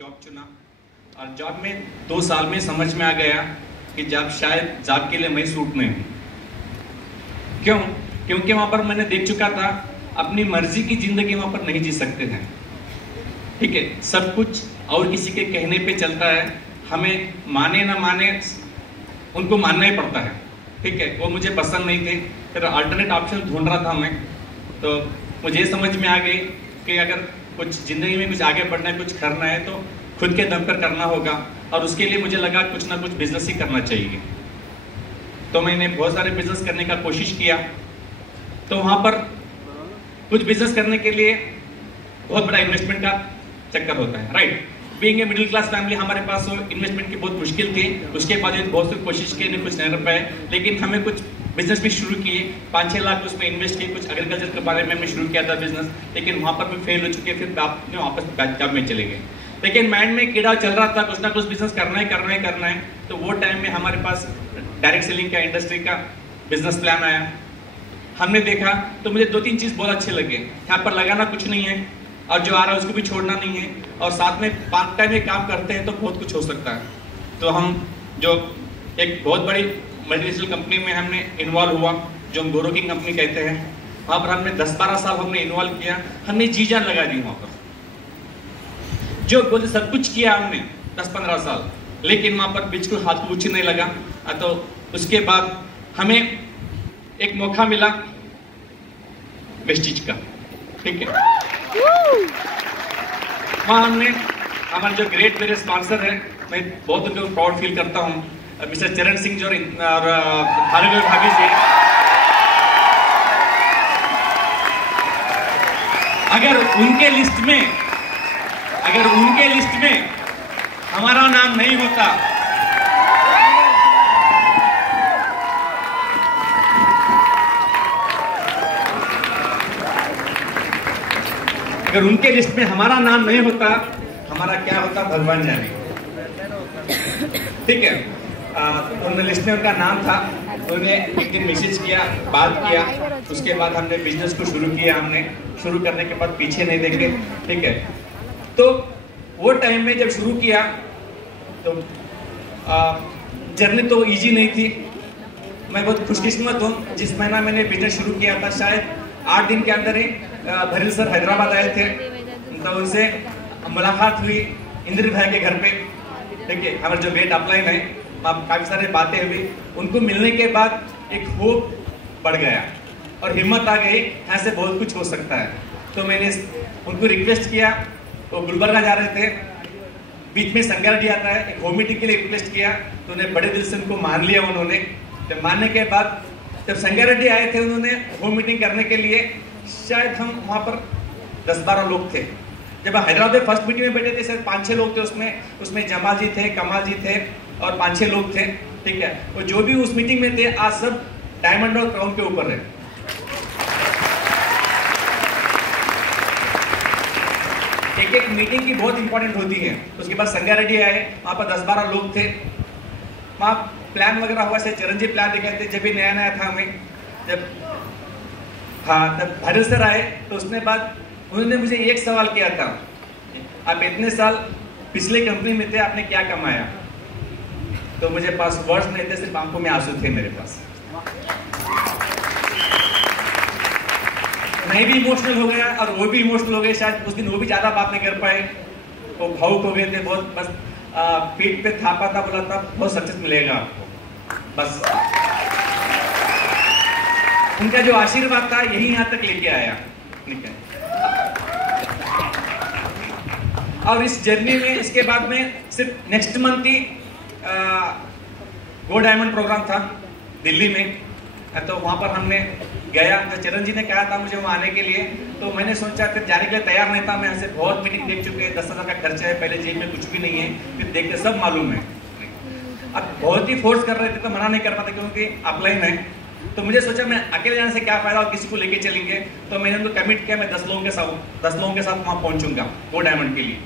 Job चुना और job में 2 साल में समझ में आ गया कि जॉब शायद जॉब के लिए मैं सूट नहीं हूँ। क्यों? क्योंकि वहाँ पर मैंने देख चुका था अपनी मर्जी की जिंदगी वहाँ पर नहीं जी सकते थे। ठीक है, सब कुछ और किसी के कहने पे चलता है, हमें माने ना माने उनको मानना ही पड़ता है। ठीक है, वो मुझे पसंद नहीं थे। फिर अल्टरनेट ऑप्शन ढूंढ रहा था मैं, तो मुझे समझ में आ गई कि अगर कुछ जिंदगी में कुछ आगे बढ़ना है, कुछ करना है तो खुद के दम पर करना होगा और उसके लिए मुझे लगा कुछ ना कुछ बिजनेस ही करना चाहिए। तो मैंने बहुत सारे बिजनेस करने का कोशिश किया। तो वहाँ पर कुछ बिजनेस करने के लिए बहुत बड़ा इन्वेस्टमेंट का चक्कर होता है, right. Being a middle class family हमारे पास इन्वेस्टमेंट की बहुत मुश्किल थी। उसके बाद बहुत सी कोशिश की, कुछ नहीं कर पाए, लेकिन हमें कुछ बिजनेस भी शुरू किए। 5-6 लाख उसमें इन्वेस्ट किए। कुछ एग्रीकल्चर के बारे में हमने शुरू किया था बिजनेस, लेकिन वहाँ पर भी फेल हो चुके। फिर वापस जॉब में चले गए। लेकिन माइंड में कीड़ा चल रहा था, कुछ ना कुछ बिजनेस करना है। तो वो टाइम में हमारे पास डायरेक्ट सेलिंग का, इंडस्ट्री का बिजनेस प्लान आया। हमने देखा तो मुझे 2-3 चीज बहुत अच्छे लगे। यहाँ पर लगाना कुछ नहीं है और जो आ रहा है उसको भी छोड़ना नहीं है, और साथ में पार्ट टाइम में काम करते हैं तो बहुत कुछ हो सकता है। तो हम जो एक बहुत बड़ी मल्टीनेशनल कंपनी में हमने इन्वॉल्व हुआ, जो हम गोरो किंग कंपनी कहते हैं। वहाँ पर हमने 10-12 साल हमने इन्वॉल्व किया। हमने जी जान लगा दी वहाँ पर, जो बोलते सब कुछ किया हमने 10-15 साल, लेकिन वहाँ पर बिल्कुल हाथ कुछ नहीं लगा। तो उसके बाद हमें एक मौका मिला वेस्टिज का। ठीक है, वहाँ हमने हमारे जो ग्रेट मेरे स्पॉन्सर है, मैं बहुत उनको प्राउड फील करता हूँ, मिस्टर चरण सिंह जो और भार्गव भाभी जी। अगर उनके लिस्ट में हमारा नाम नहीं होता, अगर उनके लिस्ट में हमारा नाम नहीं होता, हमारा क्या होता भगवान जाने। ठीक है, उन्होंने लिस्ट में उनका नाम था। उन्होंने एक दिन मैसेज किया, बात किया। उसके बाद हमने बिजनेस को शुरू किया। हमने शुरू करने के बाद पीछे नहीं देखे। ठीक है, तो वो टाइम में जब शुरू किया तो जर्नी तो इजी नहीं थी। मैं बहुत खुशकिस्मत हूँ, जिस महीना मैंने बिजनेस शुरू किया था शायद 8 दिन के अंदर ही भरील सर हैदराबाद आए थे। तो उनसे मुलाकात हुई इंद्र भाई के घर पे। ठीक है, हमारे जो गेट अपलाइन है, काफी सारे बातें हुई। उनको मिलने के बाद एक होप बढ़ गया और हिम्मत आ गई, यहाँ से बहुत कुछ हो सकता है। तो मैंने उनको रिक्वेस्ट किया। वो गुलबर्गा जा रहे थे, बीच में संगारेड्डी आता है, एक होम मीटिंग के लिए रिक्वेस्ट किया। तो उन्हें बड़े दिल से उनको मान लिया। उन्होंने जब मानने के बाद जब संगारेड्डी आए थे, उन्होंने होम मीटिंग करने के लिए, शायद हम वहाँ पर 10-12 लोग थे। जब हैदराबाद में फर्स्ट मीटिंग में बैठे थे, शायद 5-6 लोग थे उसमें जमाल जी थे, कमाल जी थे और 5-6 लोग थे। ठीक है, वो जो भी उस मीटिंग में थे आज सब डायमंड और क्राउन के ऊपर है। एक मीटिंग की बहुत इंपॉर्टेंट होती है। उसके बाद संगारेड्डी आए, वहाँ पर 10-12 लोग थे। वहाँ प्लान वगैरह हुआ, से चिरंजीव प्लान दिखाए थे, जब भी नया था हमें। जब तब भरील सर आए तो उसने बाद उन्होंने मुझे एक सवाल किया था, आप इतने साल पिछले कंपनी में थे, आपने क्या कमाया? तो मुझे पास वर्ड्स नहीं थे, सिर्फ आंखों में आंसू थे मेरे पास। मैं भी इमोशनल हो गया और वो भी इमोशनल हो गए। शायद उस दिन वो भी ज्यादा बात नहीं कर पाए, वो भावुक हो गए थे बहुत। बस पीठ पे थापा था, बोला था बहुत सक्सेस मिलेगा आपको। बस उनका जो आशीर्वाद था यही यहाँ तक लेके आया। ठीक है, और इस जर्नी में इसके बाद में सिर्फ नेक्स्ट मंथ ही गो डायमंड प्रोग्राम था दिल्ली में। तो वहाँ पर हमने गया। तो चरण जी ने कहा था मुझे वहाँ आने के लिए, तो मैंने सोचा फिर जाने के लिए तैयार नहीं था। मैं यहाँ से बहुत मीटिंग देख चुके हैं, 10,000 का खर्चा है, पहले जेब में कुछ भी नहीं है, फिर देख के सब मालूम है। अब बहुत ही फोर्स कर रहे थे तो मना नहीं कर पाते क्योंकि अपलाइन है। तो मुझे सोचा मैं अकेले जाने से क्या फायदा और किसी को लेके चलेंगे। तो मैंने उनको कमिट किया, मैं 10 लोगों के साथ वहाँ पहुँचूंगा गो डायमंड के लिए।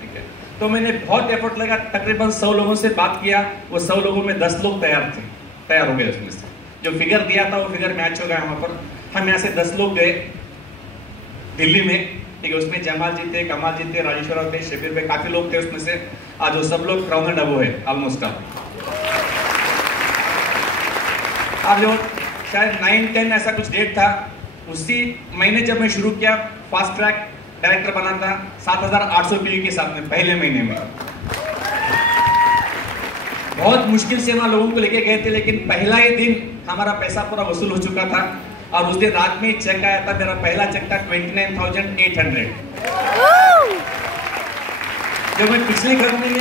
ठीक है, तो मैंने बहुत एफर्ट लगा, तकरीबन 100 लोगों से बात किया। वो 100 लोगों में 10 लोग तैयार हो गए। उसमें से जो फिगर दिया था वो फिगर मैच हो गया। वहाँ पर हम यहाँ से 10 लोग गए दिल्ली में। ठीक है, उसमें जमाल जी थे, कमाल जी थे, राजेश्वर थे, शबीर भाई, काफी लोग थे उसमें से। आज वो सब लोग क्राउन एंड अबो है ऑलमोस्ट। अब जो शायद 9-10 ऐसा कुछ डेट था, उसी महीने जब मैं शुरू किया, फास्ट ट्रैक डायरेक्टर बना था 7,800 PU के साथ में पहले महीने में। बहुत मुश्किल से वहां लोगों को लेके गए थे, लेकिन पहला ही दिन हमारा पैसा पूरा वसूल हो चुका था और उस दिन रात में चेक आया था। मेरा पहला चेक था 29,800। जब मैं पिछले घर में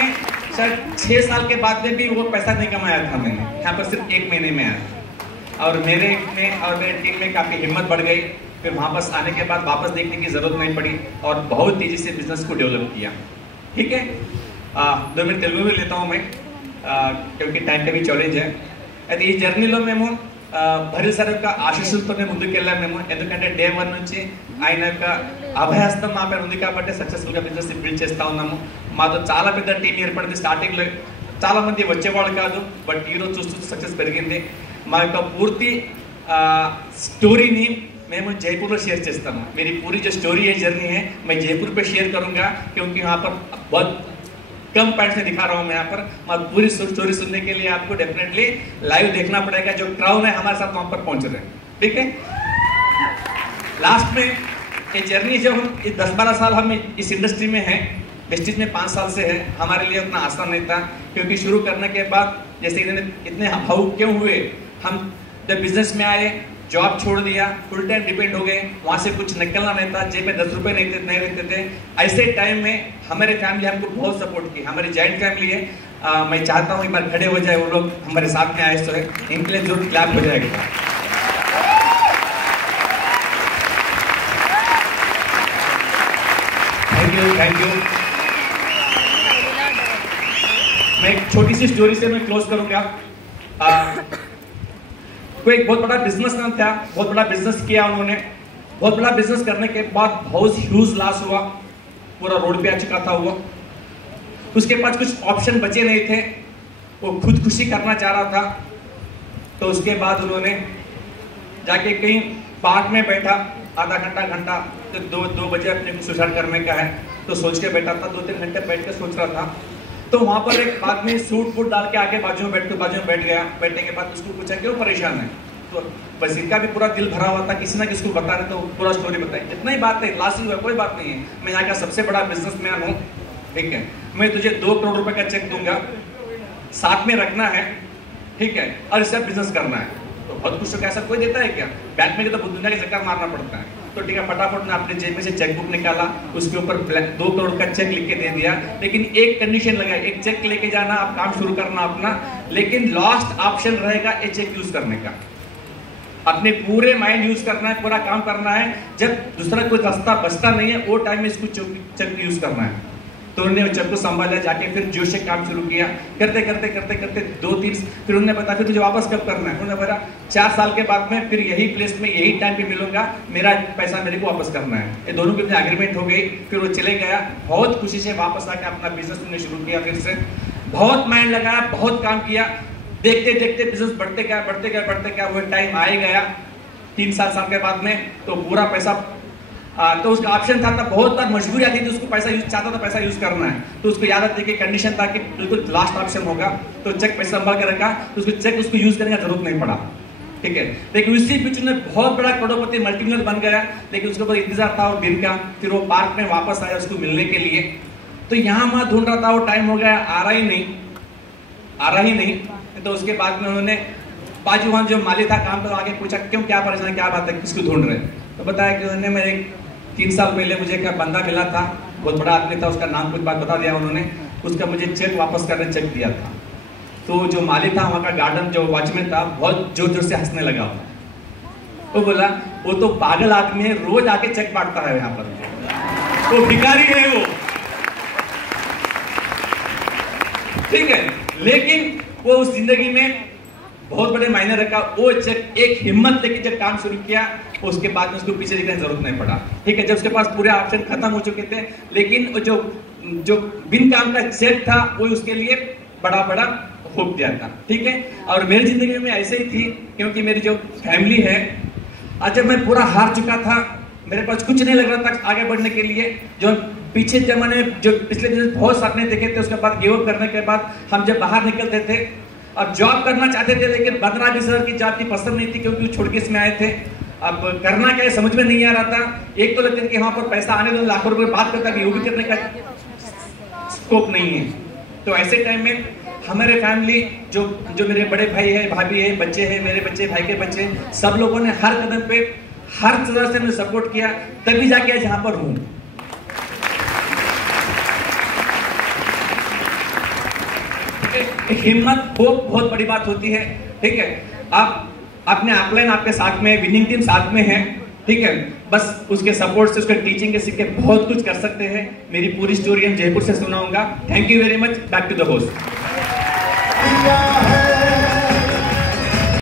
शायद 6 साल के बाद में भी वो पैसा नहीं कमाया था मैंने, यहाँ पर सिर्फ 1 महीने में आया। और मेरे में और मेरे टीम में काफी हिम्मत बढ़ गई। फिर वापस आने के बाद वापस देखने की जरूरत नहीं पड़ी और बहुत तेजी से बिजनेस को डेवलप किया। ठीक है, 2 मिनट तेलुगु में लेता हूँ मैं, क्योंकि टाइम का भी चैलेंज है। అయితే ఈ జర్నీలో మేము భరి సార్ యొక్క ఆశీస్సులతోనే ముందుకెళ్ళాము మేము, ఎందుకంటే డే 1 నుంచి ఆయన యొక్క అభయహస్తం మా పైన ఉంది కాబట్టి సక్సెస్ఫుల్ గా బిజినెస్ బిల్డ్ చేస్తా ఉన్నాము. మాతో చాలా పెద్ద టీం ఏర్పడింది. స్టార్టింగ్ లో చాలా మంది వచ్చేవాళ్ళు కాదు, బట్ ఈ రోజు చూస్తూ సక్సెస్ పెరిగింది. మా యొక్క పూర్తి స్టోరీని मैं जयपुर में शेयर करता हूँ. मेरी पूरी जो स्टोरी है, जर्नी है, मैं जयपुर पे शेयर करूंगा, क्योंकि यहाँ पर बहुत कम पॉइंट से दिखा रहा हूँ मैं यहाँ पर. पूरी स्टोरी सुनने के लिए आपको डेफिनेटली लाइव देखना पड़ेगा. जो क्राउन है हमारे साथ वहाँ पर पहुंच रहे हैं. ठीक है, लास्ट में ये जर्नी जो हम 10-12 साल हम इस इंडस्ट्री में हैं, वेस्टेज में 5 साल से है, हमारे लिए उतना आसान नहीं था. क्योंकि शुरू करने के बाद जैसे इतने भावुक क्यों हुए, हम जब बिजनेस में आए, जॉब छोड़ दिया, फुल टाइम डिपेंड हो गए, वहां से कुछ निकलना नहीं था, जेब में 10 रुपए नहीं रहते थे. ऐसे टाइम में हमारे फैमिली हमको बहुत सपोर्ट की. हमारी जॉइंट फैमिली है. मैं चाहता हूँ एक बार खड़े हो जाए वो लोग हमारे साथ में आए, तो है इनके लिए जरूर क्लैप हो जाएगा. Thank you. मैं एक छोटी सी स्टोरी से मैं क्लोज करूंगा. कोई एक बहुत बड़ा बिजनेसमैन था, बहुत बड़ा बिजनेस किया उन्होंने. बहुत बड़ा बिजनेस करने के बाद बहुत ह्यूज लॉस हुआ, पूरा रोड पे आ चुका था वो. उसके पास कुछ ऑप्शन बचे नहीं थे, वो खुदकुशी करना चाह रहा था. तो उसके बाद उन्होंने जाके कहीं पार्क में बैठा, आधा घंटा तो 2 बजे अपने को सुसाइड करने का है, तो सोच के बैठा था. 2-3 घंटे बैठ के सोच रहा था. तो वहां पर एक आदमी सूट डाल के आके बाजू में बैठ गया. बैठने के बाद उसको पूछा क्यों परेशान है, तो बस इनका भी पूरा दिल भरा हुआ था, किसी ना किसी को बता रहे, तो पूरा स्टोरी बताई. इतना ही बात है, लास्ट हुआ, कोई बात नहीं है, मैं यहाँ का सबसे बड़ा बिजनेसमैन हूँ. ठीक है, मैं तुझे 2 करोड़ रुपए का चेक दूंगा, साथ में रखना है. ठीक है, और इससे बिजनेस करना है. तो बहुत कुछ तो ऐसा कोई देता है क्या, बैंक में तो दुनिया के चक्कर मारना पड़ता है. तो ठीक है, फटाफट ने अपने जेब में से चेकबुक निकाला, उसके ऊपर 2 करोड़ का चेक लिख के दे दिया. लेकिन एक कंडीशन लगा, एक चेक लेके जाना, आप काम शुरू करना अपना, लेकिन लास्ट ऑप्शन रहेगा ये चेक यूज करने का. अपने पूरे माइंड यूज करना है, पूरा काम करना है. जब दूसरा कोई रास्ता बचता नहीं है, वो टाइम में इसको चेक यूज करना है. तो उन्होंने चेक को संभाला, जाके फिर जोश से काम शुरू किया. करते 2-3, फिर उन्होंने बताया फिर तुझे वापस कब करना है. उन्होंने बोला 4 साल के बाद में फिर यही प्लेस में यही टाइम पे मिलूंगा, मेरा पैसा मेरे को वापस करना है. ये दोनों के बीच एग्रीमेंट हो गई. फिर वो चले गया, बहुत खुशी से वापस आके अपना बिजनेस उन्होंने शुरू किया. फिर से बहुत माइंड लगाया, बहुत काम किया. देखते बिजनेस बढ़ते गया. वो टाइम आ ही गया 3 साल के बाद में, तो पूरा पैसा तो उसका ऑप्शन था. बहुत बार मजबूरी आती थी, उसको पैसा यूज करना है. तो उसको याद आती कि कंडीशन था कि बिल्कुल लास्ट ऑप्शन होगा, तो चेक पैसा संभाल के रखा, तो उसको चेक उसको यूज करने का जरूरत नहीं पड़ा. ठीक है, लेकिन उसी बीच में बहुत बड़ा करोड़पति मल्टीमिलियनर बन गया. लेकिन उसके ऊपर इंतजार था और दिन का. फिर वो पार्क में वापस आया उसको मिलने के लिए. तो यहाँ वहां ढूंढ रहा था, वो टाइम हो गया, आ रहा ही नहीं. तो उसके बाद में उन्होंने बाजू वहां जो माली था काम, तो आगे पूछा क्यों, क्या परेशान, क्या बात है, किसको ढूंढ रहे. तो बताया कि उन्होंने मेरे 3 साल पहले मुझे एक बंदा मिला था, बहुत बड़ा आदमी था, उसका नाम कुछ बात बता दिया उन्होंने. उसका मुझे चेक वापस करने चेक दिया था. तो जो माली था वहाँ का गार्डन जो वॉचमैन था, बहुत जोर से हंसने लगा. वो बोला वो तो पागल आदमी है, रोज आके चेक बांटता है यहाँ पर, वो भिखारी है वो. ठीक है, लेकिन वो उस जिंदगी में बहुत बड़े मायने रखा. वो चेक एक हिम्मत लेके जब काम शुरू किया, उसके बाद में उसको पीछे देखने की जरूरत नहीं पड़ा. ठीक है, जब उसके पास पूरे ऑप्शन खत्म हो चुके थे, लेकिन जो बिन काम का चेक था वो उसके लिए बड़ा होप दिया था. ठीक है, और मेरी जिंदगी में ऐसे ही थी, क्योंकि मेरी जो फैमिली है, आज जब मैं पूरा हार चुका था, मेरे पास कुछ नहीं लग रहा था आगे बढ़ने के लिए। जो पीछे जमाने में जो पिछले दिन बहुत सपने देखे थे, उसके बाद गिव अप करने के बाद हम जब बाहर निकलते थे और जॉब करना चाहते थे, लेकिन 15-20 की जॉब की पसंद नहीं थी क्योंकि छोड़ के इसमें आए थे। अब करना क्या है समझ में नहीं आ रहा था। एक तो लगता है कि वहां पर पैसा आने दो, लाखों रुपए बात करता है, वो भी करने का स्कोप नहीं है। तो ऐसे टाइम में हमारे फैमिली जो मेरे बड़े भाई है, भाभी है, बच्चे हैं, मेरे बच्चे, भाई के बच्चे, सब लोगों ने हर कदम पे हर तरह से मुझे सपोर्ट किया, तभी जाके आज यहाँ पर हूँ। हिम्मत बहुत बड़ी बात होती है, ठीक है। आप अपने अपलाइन आपके साथ में, विनिंग टीम साथ में है, ठीक है। बस उसके सपोर्ट से, उसके टीचिंग के सीख के बहुत कुछ कर सकते हैं। मेरी पूरी स्टोरी हम जयपुर से सुनाऊंगा। Thank you very much. Back to the host.